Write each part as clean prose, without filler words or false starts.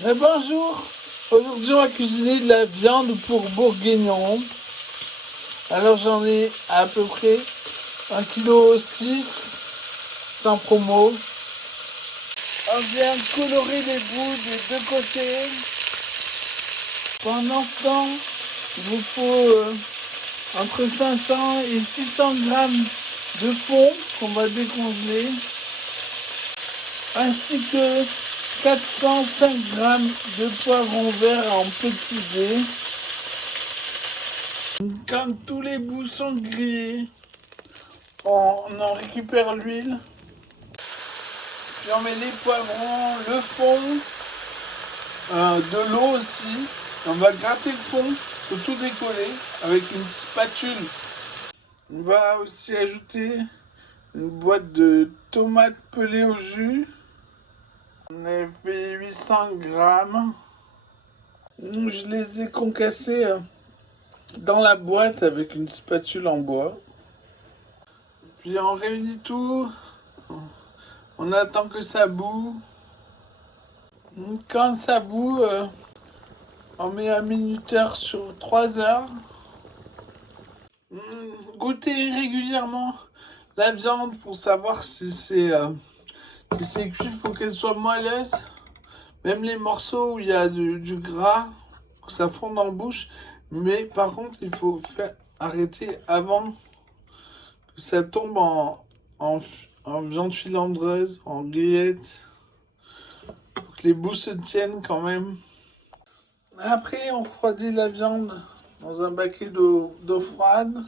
Bonjour, aujourd'hui on va cuisiner de la viande pour bourguignon. Alors j'en ai à peu près 1,6 kg sans promo. On vient colorer les bouts des deux côtés. Pendant ce temps, il vous faut entre 500 et 600 grammes de fond qu'on va décongeler, ainsi que 405 grammes de poivron vert en petits dés. Quand tous les bouts sont grillés, on en récupère l'huile, puis on met les poivrons, le fond, de l'eau aussi. On va gratter le fond pour tout décoller avec une spatule. On va aussi ajouter une boîte de tomates pelées au jus. On a fait 800 grammes. Je les ai concassés dans la boîte avec une spatule en bois. Puis on réunit tout. On attend que ça bout. Quand ça bout, on met un minuteur sur 3 heures. Goûtez régulièrement la viande pour savoir si c'est cuit. Il faut qu'elle soit moelleuse. Même les morceaux où il y a du gras, que ça fonde en bouche. Mais par contre, il faut arrêter avant que ça tombe en viande filandreuse, en grillette. Faut que les bouts se tiennent quand même. Après, on refroidit la viande dans un baquet d'eau froide.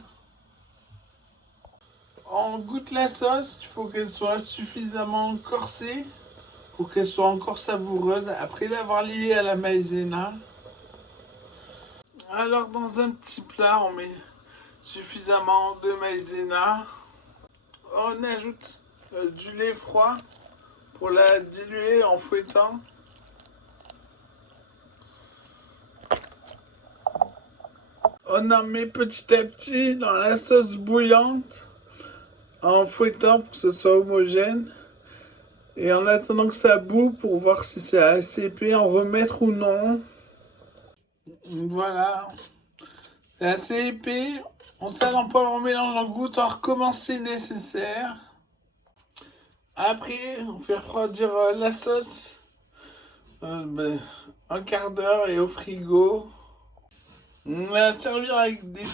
On goûte la sauce, il faut qu'elle soit suffisamment corsée pour qu'elle soit encore savoureuse après l'avoir liée à la maïzena. Alors dans un petit plat, on met suffisamment de maïzena. On ajoute du lait froid pour la diluer en fouettant. On en met petit à petit dans la sauce bouillante en fouettant pour que ce soit homogène. Et en attendant que ça bout pour voir si c'est assez épais, en remettre ou non. Voilà. C'est assez épais. On sale en poêle, on mélange en goutte, on recommence si nécessaire. Après, on fait refroidir la sauce un quart d'heure et au frigo. On va servir avec des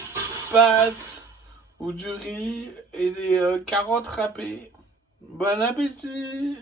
pâtes ou du riz et des carottes râpées. Bon appétit!